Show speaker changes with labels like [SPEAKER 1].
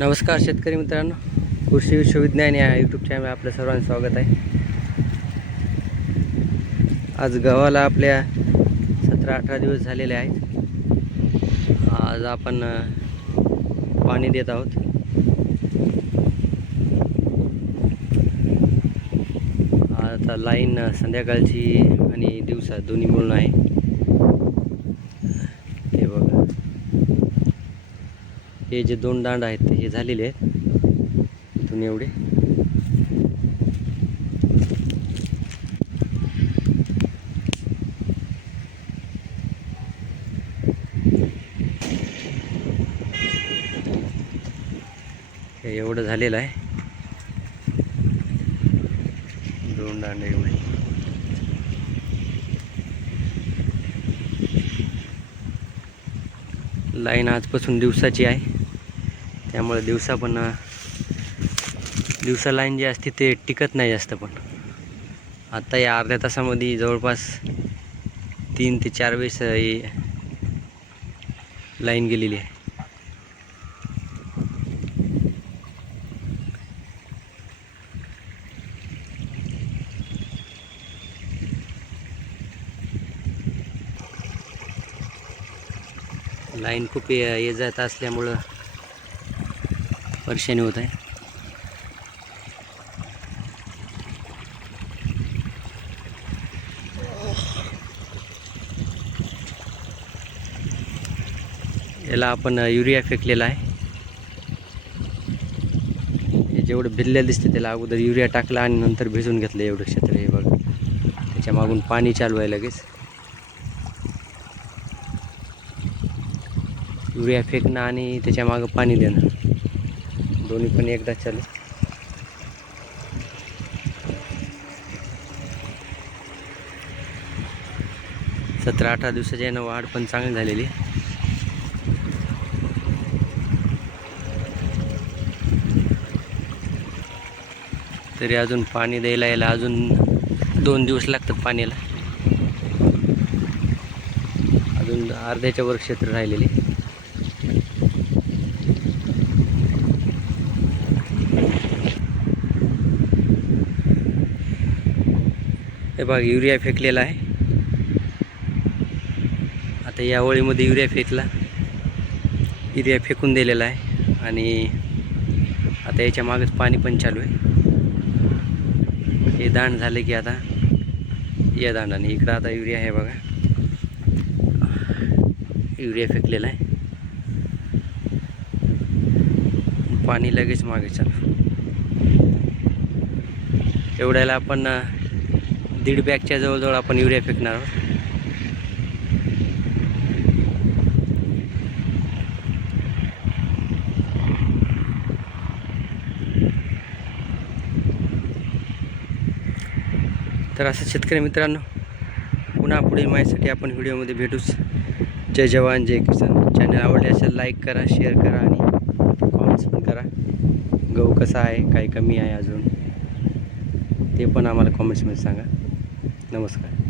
[SPEAKER 1] नमस्कार शेतकरी मित्रांनो. कृषी विश्वविज्ञान या यूट्यूब चॅनल आपलं सर्वांचं स्वागत आहे. आज गव्हाला आपल्या सतरा अठरा दिवस झालेले आहेत. आज आपण पाणी देत आहोत. आता लाईन संध्याकाळची आणि दिवसा दोन्ही मिळून आहे हे बघा हे जे दोन दांड आहेत ते हे झालेले आहेत. इथून एवढे. हे एवढं झालेलं आहे. दोन दांड एवढे. लाईन आजपासून दिवसाची आहे. त्यामुळे दिवसा पण दिवसा लाईन जी असते ते टिकत नाही जास्त पण. आत्ता या अर्ध्या तासामध्ये जवळपास तीन ते चार वेळेस ही लाईन गेलेली आहे. लाईन खूप ये ये जात असल्यामुळं परेशानी होत आहे. याला आपण युरिया फेकलेला आहे. हे जेवढं भिजलेलं दिसतं त्याला अगोदर युरिया टाकला आणि नंतर भिजून घेतलं एवढं क्षेत्र हे बघ. त्याच्या मागून पाणी चालू आहे लगेच. युरिया फेकणं आणि त्याच्या मागं पाणी देणं. दोन्ही पण एकदा चालू. सतरा अठरा दिवसाच्या यानं वाढ पण चांगली झालेली. तरी अजून पाणी द्यायला यायला अजून दोन दिवस लागतात पाण्याला. अजून अर्ध्याच्या वर क्षेत्र राहिलेले. हे बघ युरिया फेकलेला आहे. आता या ओळीमध्ये युरिया फेकला. युरिया फेकून दिलेला आहे. आणि आता याच्या मागेच पाणी पण चालू आहे. हे दांड झाले की आता या दांडाने इकडं आता युरिया आहे बघा. युरिया फेकलेला आहे. पाणी लगेच मागे चालू. एवढ्याला आपण दीड बॅगच्या जवळजवळ आपण युरिया फेकणार आहोत. तर असं शेतकरी मित्रांनो पुन्हा पुढील माहितीसाठी आपण व्हिडिओमध्ये भेटूच. जय जवान जय किसान. चॅनल आवडले असेल लाईक करा शेअर करा आणि कॉमेंट्स पण करा. गहू कसा आहे काही कमी आहे अजून ते पण आम्हाला कॉमेंट्समध्ये सांगा. नमस्कार